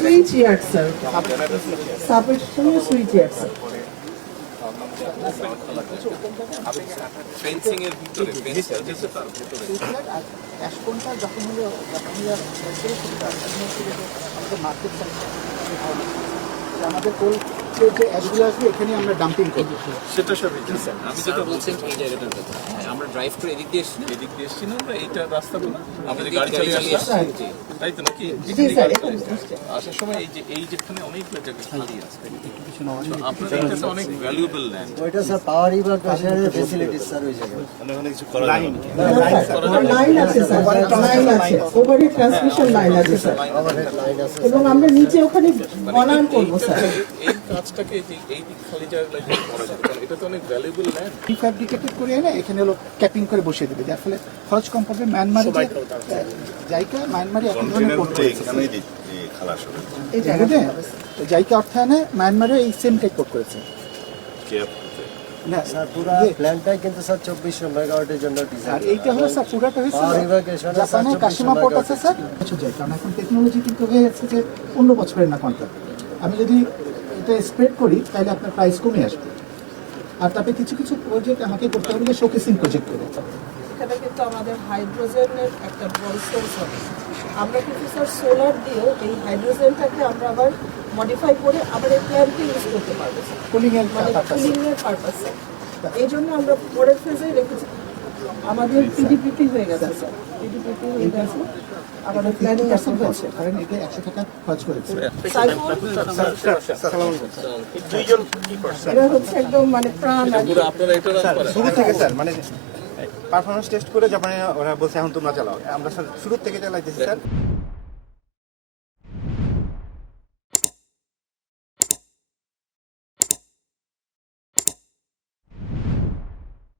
Switch yard sir, সাবের সঙ্গে switch yard sir. Fencing এর ভিতরে ফেন্স আছে তার ভিতরে ক্যাশ কোনটা যখন হলো আমাদের মার্কেট আমাদের কোল যে অ্যাশগুলো আসবে এখানে আমরা ডাম্পিং করব সেটা সবই স্যার আমি যেটা বলছেন এই জায়গাটার কথা আমরা ড্রাইভ করে এদিক দিয়ে এসেছি এদিক দিয়ে এসছি না আমরা এইটা রাস্তা বলে আমাদের গাড়ি চালিয়ে আসলাম তাই তো নাকি জি স্যার, আসার সময় এই যেখানে অনেকগুলো জায়গা খালি আছে আপনাদের কাছে অনেক ভ্যালুয়েবল ল্যান্ড ওইটা স্যার পাওয়ার রিভার প্রেসারের ফ্যাসিলিটিস স্যার ওই জায়গায় লাইন আছে স্যার, লাইন আছে, ওভারহেড ট্রান্সমিশন লাইন আছে স্যার, লাইন আছে এবং আমরা নিচে ওখানে বনায়ন করবো স্যার। এই কাজটাকে এই দিক খালি জায়গা করা যাবে কারণ এটা তো অনেক ভ্যালুয়েবল ল্যান্ড প্রিফ্যাব্রিকেটেড করে এনে এখানে হলো ক্যাপিং করে বসিয়ে দেবে, যার ফলে খরচ কম পড়বে। মায়ানমারে জাইকা মায়ানমারে এক ধরনের কোড করেছে এই জায়গাটা তো জাইকা অর্থায়নে মায়ানমারে এই সেম টাইপ কোড করেছে না স্যার পুরো প্ল্যানটাই কিন্তু স্যার 2400 মেগাওয়াটের জন্য আর ডিজাইন এইটা হলো স্যার পুরাটা হয়েছে পাওয়ার রিভার জাপানের কাশিমা পোর্ট আছে স্যার কিছু যায়, কারণ এখন টেকনোলজি কিন্তু হয়ে যাচ্ছে যে 15 বছরের না কন্ট্রাক্ট। আমি যদি এটা স্প্রেড করি তাহলে আপনার প্রাইস কমে আসবে। আর তারপরে কিছু কিছু প্রজেক্ট আমাকে করতে হবে শোকেসিং প্রজেক্ট করে। এখানে কিন্তু আমাদের হাইড্রোজেনের একটা বড় সোর্স হবে। আমরা কিন্তু স্যার সোলার দিয়েও এই হাইড্রোজেনটাকে আমরা আবার মডিফাই করে আবার এই প্ল্যান্টে ইউজ করতে পারবো স্যার, কুলিং এর মানে পারপাসে কুলিং এর পারপাসে। এই জন্য আমরা পরের ফেজে রেখেছি। আমাদের পিডিপিপি হয়ে গেছে স্যার, পিডিপিপি হয়ে গেছে, আমাদের প্ল্যানিং পার্সেন্ট হয়েছে, কারণ এটা 100 টাকা খরচ করেছে। এটা হচ্ছে একদম মানে প্রাণ আর কি। পুরো আপনারা এটা রান করেন শুরু থেকে স্যার মানে পারফরমেন্স টেস্ট করে জাপানে ওরা বলছে এখন তোমরা চালাও, আমরা স্যার শুরু থেকে চালাইতেছি স্যার।